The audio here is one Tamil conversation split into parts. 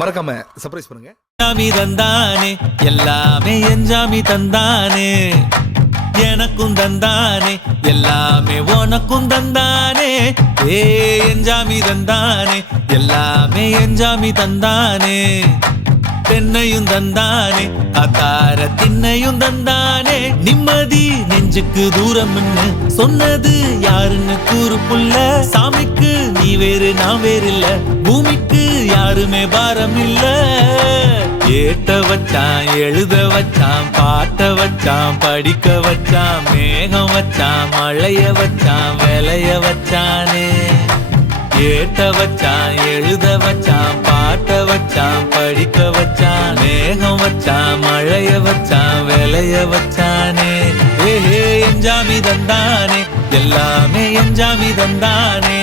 மறக்காம சர்ப்ரைஸ் பண்ணுங்க. ஜாமி தந்தானே எல்லாமே என் ஜாமி தந்தானே, எனக்கும் தந்தானே எல்லாமே உனக்கும் தந்தானே. என் ஜாமி தந்தானே எல்லாமே என் ஜாமி தந்தானே, தென்னையும் தந்தானே அத்தார திண்ணையும் தந்தானே. நிம்மதி நெஞ்சுக்கு தூரம்னு சொன்னது யாருன்னு கூறு புள்ள. சாமிக்கு நீ வேறு நான் வேறு இல்ல, பூமிக்கு யாருமே பாரம் இல்ல. ஏட்ட வச்சான் எழுத வச்சான் பாட்ட வச்சான் படிக்க வச்சான், மேகம் வச்சான் மழைய வச்சான் விளைய வச்சானே. ஏட்ட வச்சான் எழுத வச்சான் பாட்ட வச்சான் படிக்க வச்சான், மேகம் வச்சான் மழைய வச்சான் விளைய வச்சானே. ஏஹே என் ஜாமி தந்தானே எல்லாமே என் ஜாமி தந்தானே.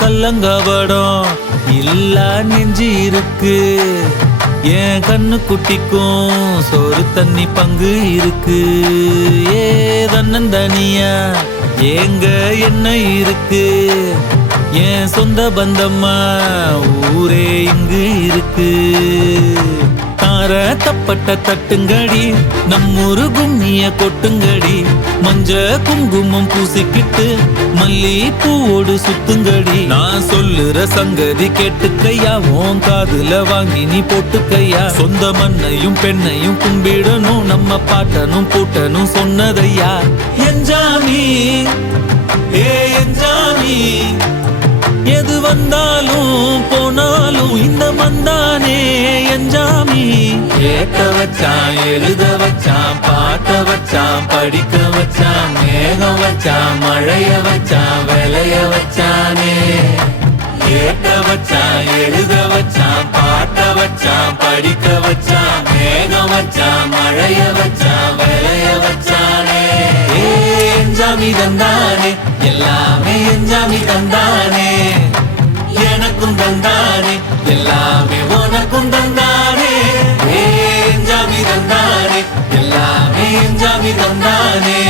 கல்லங்கபடம் இல்ல நெஞ்சு இருக்கு, என் கண்ணு குட்டிக்கும் சோறு தண்ணி பங்கு இருக்கு. தன்னந்தனியா ஏங்க என்ன இருக்கு, என் சொந்த பந்தம்மா ஊரே இங்கு இருக்கு. தப்பட்ட தட்டுங்கடி நம்மூரு கும்மிய கொட்டுங்கடி, மஞ்ச குங்குமம் பூசிக்கிட்டு மல்லி பூவோடு சுத்துங்கடி. நான் சொல்லுற சங்கதி கேட்டுக்கையா, உன் காதுல வாங்கி நீ போட்டுக்கையா. சொந்த மண்ணையும் பெண்ணையும் கும்பிடணும், நம்ம பாட்டனும் பூட்டனும் சொன்னதையா. என் ஜாமி என் ஜாமி, எது வந்தாலும் போனாலும் இந்த மந்தானே என் ஜாமி. ஏட்ட வச்சான் எழுத வச்சான் பாட்ட வச்சான் படிக்க வச்சான், மேகம் வச்சான் மழைய வச்சான் விளைய வச்சானே. ஏட்ட வச்சான் எழுத வச்சான் பாட்ட வச்சான் படிக்க வச்சான், மேகம் வச்சான் மழைய வச்சான் விளைய வச்சானே. என் ஜாமி தந்தானே எல்லாமே என் ஜாமி தந்தானே, எனக்கும் தந்தானே எல்லாமே உனக்கும் தந்தானே. என் ஜாமி தந்தானே எல்லாமே என் ஜாமி தந்தானே,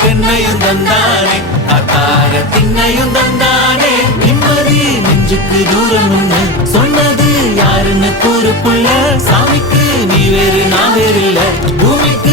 தென்னையும் தந்தானே அத்தார திண்ணையும் தந்தானே. நிம்மதி நெஞ்சுக்கு தூரம்னு சொன்னது யாருன்னு கூறு புள்ள. சாமிக்கு நீ வேறு நான் வேறு இல்ல, பூமிக்கு